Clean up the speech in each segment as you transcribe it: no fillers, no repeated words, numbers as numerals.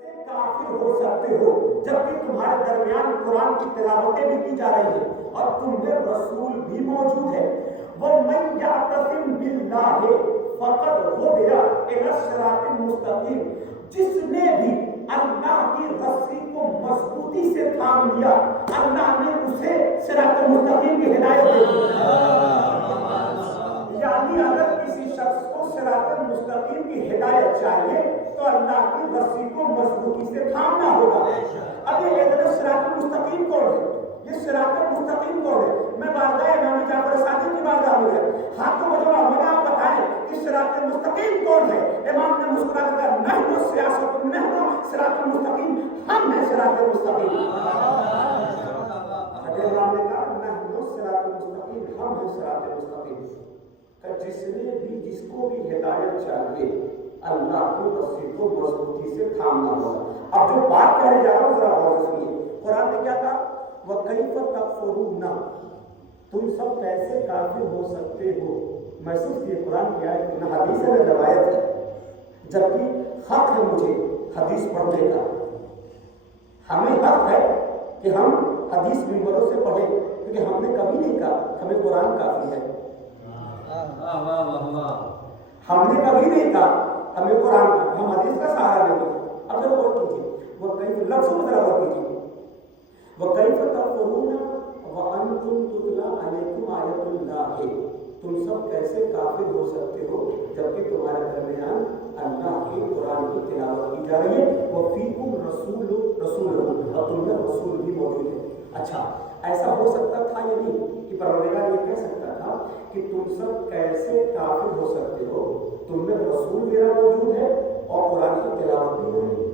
کافر ہو سکتے ہو جبکہ تمہارے درمیان قرآن کی تلاوتیں بھی کی جا رہی ہیں اور تم میں رسول بھی موجود ہے. وَمَن يَعْتَصِم بِاللَّهِ فَقَدْ هُدِيَ إِلَى الصِّرَاطِ الْمُسْتَقِيمِ. جس نے بھی اللہ کی رسی کو مضبوطی سے تھام لیا اللہ نے اسے صراط مستقیم کی ہدایت دے دی. یعنی اگر کسی شخص کو صراط مستقیم کی ہدایت چاہیے تو اللہ کی رسی کو مضبوطی سے تھامنا ہوگا. اب یہ کہتے ہیں صراط مستقیم کون ہے؟ یہ صراط مستقیم کون ہے؟ میں بارگاہ امام جعفر صادق کی بارگاہ میں ہے ہاتھوں کو جوڑا مجھے آپ بتائیں کہ صراط مستقیم کون ہے؟ امام نے مسکرا کر کہا نحن سیاست نحن صراط مستقیم، ہم ہیں صراط مستقیم. امام نے کہا نحن صراط مستقیم، ہم ہیں صراط مستقیم. جس نے بھی جس کو بھی ہدایت چاہیے اللہ کی رسی کو مضبوطی سے تھامنا ہوگا. اب جو بات کہنے جا رہا ہوں ذرا غور سے سنیے. قرآن نے کیا کہا؟ وَكَيْفَ تَكْفُرُونَ، تم سب کیسے کافر ہو سکتے ہو. محسوس کیے قرآن کی آیت نہ حدیث ہے نہ روایت ہے، جبکہ حق ہے مجھے حدیث پڑھنے کا. ہمیں حق ہے کہ ہم حدیث منبروں سے پڑھیں کیونکہ ہم نے کبھی نہیں کہا ہمیں قرآن کافی ہے. ہم نے کبھی نہیں کہا ہمیں قرآن کا، ہم حدیث کا سہارا لیں گے. اب ذرا غور کیجیے وہ کئی لفظوں میں ذرا غور کیجیے. وَكَيْفَ تَكْفُرُونَ وَأَنْتُمْ تُتْلَىٰ عَلَيْكُمْ آیَاتُ اللَّهِ، تم سب کیسے کافر ہو سکتے ہو جبکہ تمہارے درمیان اللہ کے قرآن کی تلاوت کی جا رہی ہے. وَفِيكُمْ رَسُولٌ، اور تم میں رسول بھی موجود ہے. اچھا ایسا ہو سکتا تھا یا نہیں کہ پروردگار یہ کہہ سکتا تھا کہ تم سب کیسے کافر ہو سکتے ہو، تم میں رسول میرا موجود ہے اور قرآن کی تلاوت بھی ہو رہی ہے.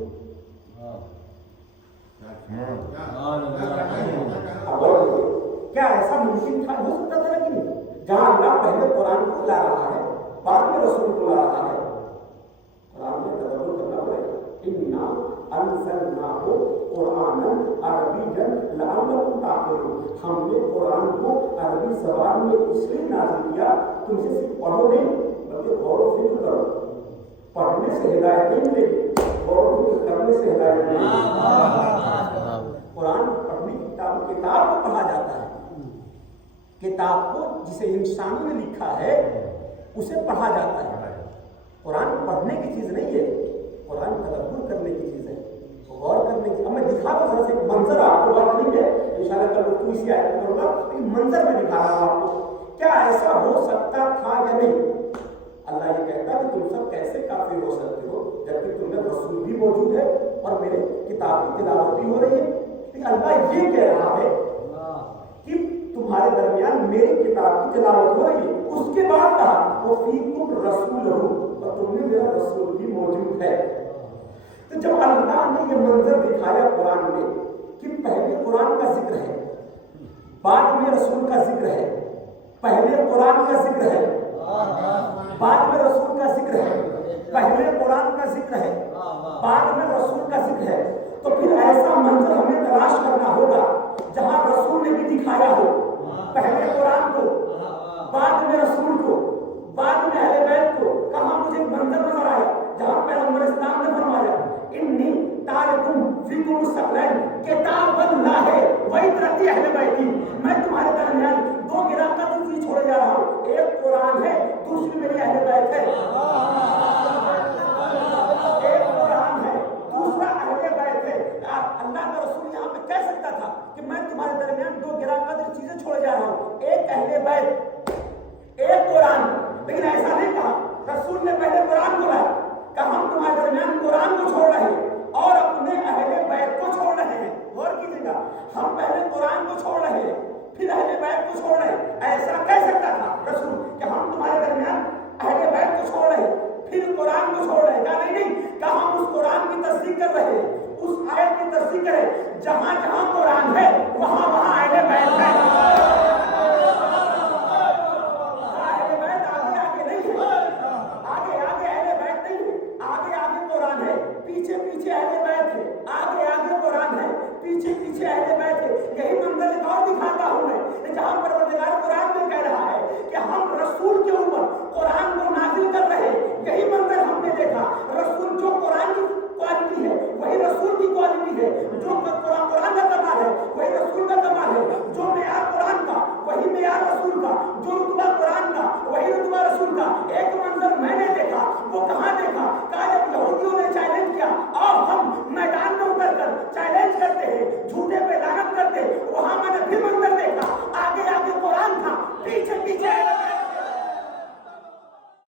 کیا ایسا ممکن تھا؟ ہو سکتا تھا کہ نہیں؟ جہاں اللہ پہلے قرآن کو لا رہا ہے بعد میں رسول کو لا رہا ہے. قرآن میں تدبر کرنا پڑے گا. اِنَّا أَنزَلْنَاهُ قُرْآنًا عَرَبِيًّا لَعَلَّكُمْ تَعْقِلُونَ، ہم نے قرآن کو عربی زبان میں اس لیے نازل کیا تم سے صرف پڑھو نہیں بلکہ غور و فکر کرو. پڑھنے سے ہدایت نہیں ملے گی، غور و فکر کرنے سے ہدایت ملے گی. قرآن پڑھنے کی کتاب کو پڑھا جاتا ہے. کتاب کو جسے انسانوں نے لکھا ہے اسے پڑھا جاتا ہے. قرآن پڑھنے کی چیز نہیں ہے، قرآن تدبر کرنے کی چیز ہے، غور کرنے کی. اب میں دکھا رہا ہوں ذرا سے ایک منظر، آپ کو بات نہیں ہے انشاءاللہ کل کو اسی آیت میں کروں گا، لیکن منظر میں دکھا رہا ہوں آپ کو. کیا ایسا ہو سکتا تھا یا نہیں؟ اللہ یہ کہتا ہے کہ تم سب کیسے کافر ہو سکتے ہو جبکہ تم میں رسول بھی موجود ہے اور میرے کتاب کی تلاوت بھی ہو رہی ہے. اللہ یہ کہہ رہا ہے کہ تمہارے درمیان میری کتاب کی تلاوت ہو رہی ہے. اس کے بعد کہا وہ فیکم رسول ہوں، اور تم میں میرا رسول بھی موجود ہے. تو جب اللہ نے یہ منظر دکھایا قرآن میں کہ پہلے قرآن کا ذکر ہے بعد میں رسول کا ذکر ہے، پہلے قرآن کا ذکر ہے بعد میں رسول کا ذکر ہے، پہلے قرآن کا ذکر ہے بعد میں رسول کا ذکر ہے، تو پھر ایسا منظر ہمیں تلاش کرنا ہوگا جہاں رسول نے بھی دکھایا ہو پہلے قرآن کو بعد میں رسول کو بعد میں اہل بیت کو. کہاں مجھے منظر نظر آیا جہاں پیغمبر اسلام نے فرمایا انی تارکم فیکم الثقلین کتاب اللہ وعترتی اہل بیتی، میں تمہارے درمیان دو گراں کا دوسری چھوڑے جا رہا ہوں، ایک قرآن ہے دوسری میری اہل بیت ہے. ایک قرآن ہے دوسرا اہل بیت ہے. اللہ کا رسول یہاں پہ کہہ سکتا تھا کہ میں تمہارے درمیان دو گراں قدر چیزیں چھوڑے جا رہا ہوں، ایک اہل بیت ایک قرآن. لیکن ایسا نہیں کہا. رسول نے پہلے قرآن کو لایا، کہا ہم تمہارے درمیان قرآن کو چھوڑ رہے ہیں اور اپنے اہل بیت کو چھوڑ رہے ہیں. غور کیجیے گا، ہم پہلے قرآن کو چھوڑ رہے ہیں پھر اہل بیت کو چھوڑ رہے ہیں. ایسا کہہ سکتا تھا رسول کہ ہم تمہارے درمیان اہل بیت کو چھوڑ رہے ہیں پھر قرآن کو چھوڑ رہے ہیں. کہا نہیں، کہا ہم اس قرآن کی تصدیق کر رہے ہیں، اس آیت کی تصدیق کریں جہاں جہاں قرآن ہے وہاں وہاں اہل بیت ہے. پیچھے پیچھے اہل بیت ہے، آگے آگے قرآن ہے، پیچھے پیچھے اہل بیت ہے. یہی منظر ایک اور دکھاتا ہوں میں جہاں پروردگار قرآن میں کہہ رہا ہے کہ ہم رسول کے اوپر قرآن کو نازل کر رہے ہیں. یہی منظر ہم نے دیکھا. رسول جو قرآن کی کوالٹی ہے وہی ایک